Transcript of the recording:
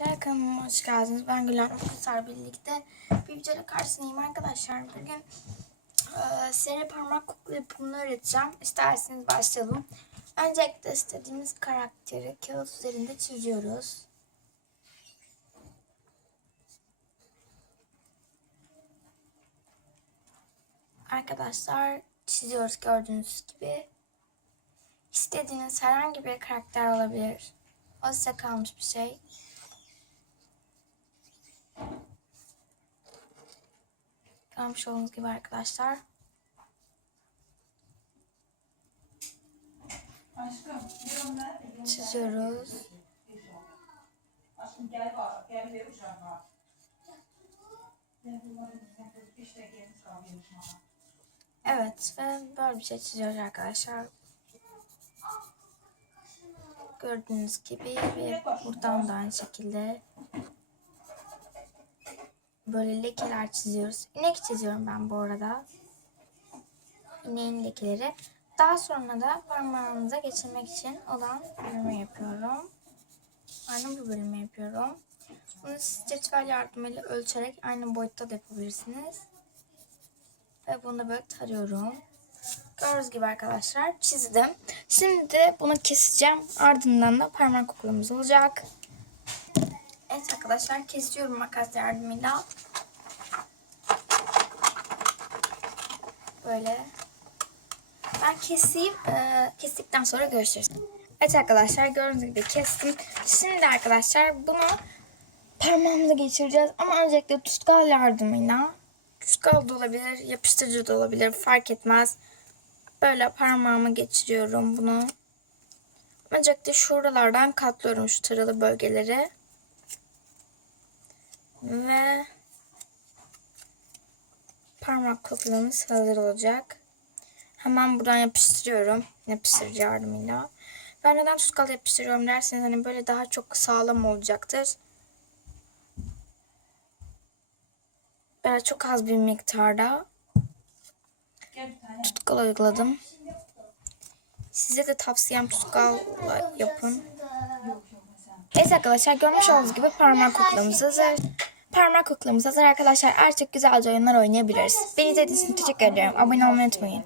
Arkadaşlar hoş geldiniz. Ben Gülen Okasar birlikte bir videoda karşınızdayım arkadaşlar. Bugün e, seri parmak kukla yapımını öğreteceğim. İsterseniz başlayalım. Öncelikle istediğimiz karakteri kağıt üzerinde çiziyoruz. Arkadaşlar çiziyoruz gördüğünüz gibi. İstediğiniz herhangi bir karakter olabilir. O size kalmış bir şey. Görmüş olduğunuz gibi arkadaşlar. Çiziyoruz. Evet ve böyle bir şey çiziyoruz arkadaşlar. Gördüğünüz gibi ve buradan da aynı şekilde böyle lekeler çiziyoruz. İnek çiziyorum ben bu arada. İneğin lekeleri. Daha sonra da parmağımıza geçirmek için olan bölümü yapıyorum. Aynı bu bölümü yapıyorum. Bunu siz cetvel yardımıyla ölçerek aynı boyutta da yapabilirsiniz. Ve bunu da böyle tarıyorum. Gördüğünüz gibi arkadaşlar çizdim. Şimdi bunu keseceğim. Ardından da parmak koklamamız olacak. Evet arkadaşlar kesiyorum makas yardımıyla. Böyle. Ben keseyim. Ee, kestikten sonra görüşürüz. Evet arkadaşlar gördüğünüz gibi kestim. Şimdi arkadaşlar bunu parmağımıza geçireceğiz. Ama öncelikle tutkal yardımıyla tutkal da olabilir, yapıştırıcı da olabilir fark etmez. Böyle parmağıma geçiriyorum bunu. Öncelikle şuralardan katlıyorum şu taralı bölgeleri. Ve parmak koklamamız hazır olacak. Hemen buradan yapıştırıyorum. Yapıştırıcı yardımıyla. Ben neden tutkal yapıştırıyorum derseniz hani böyle daha çok sağlam olacaktır. Böyle çok az bir miktarda tutkal uyguladım. Size de tavsiyem tutkalla yapın. Mesela. Evet arkadaşlar görmüş olduğunuz gibi parmak kuklamız hazır. Parmak kuklamız hazır arkadaşlar. Artık güzelce oyunlar oynayabiliriz. Beni izlediğiniz için teşekkür ederim. Abone olmayı unutmayın.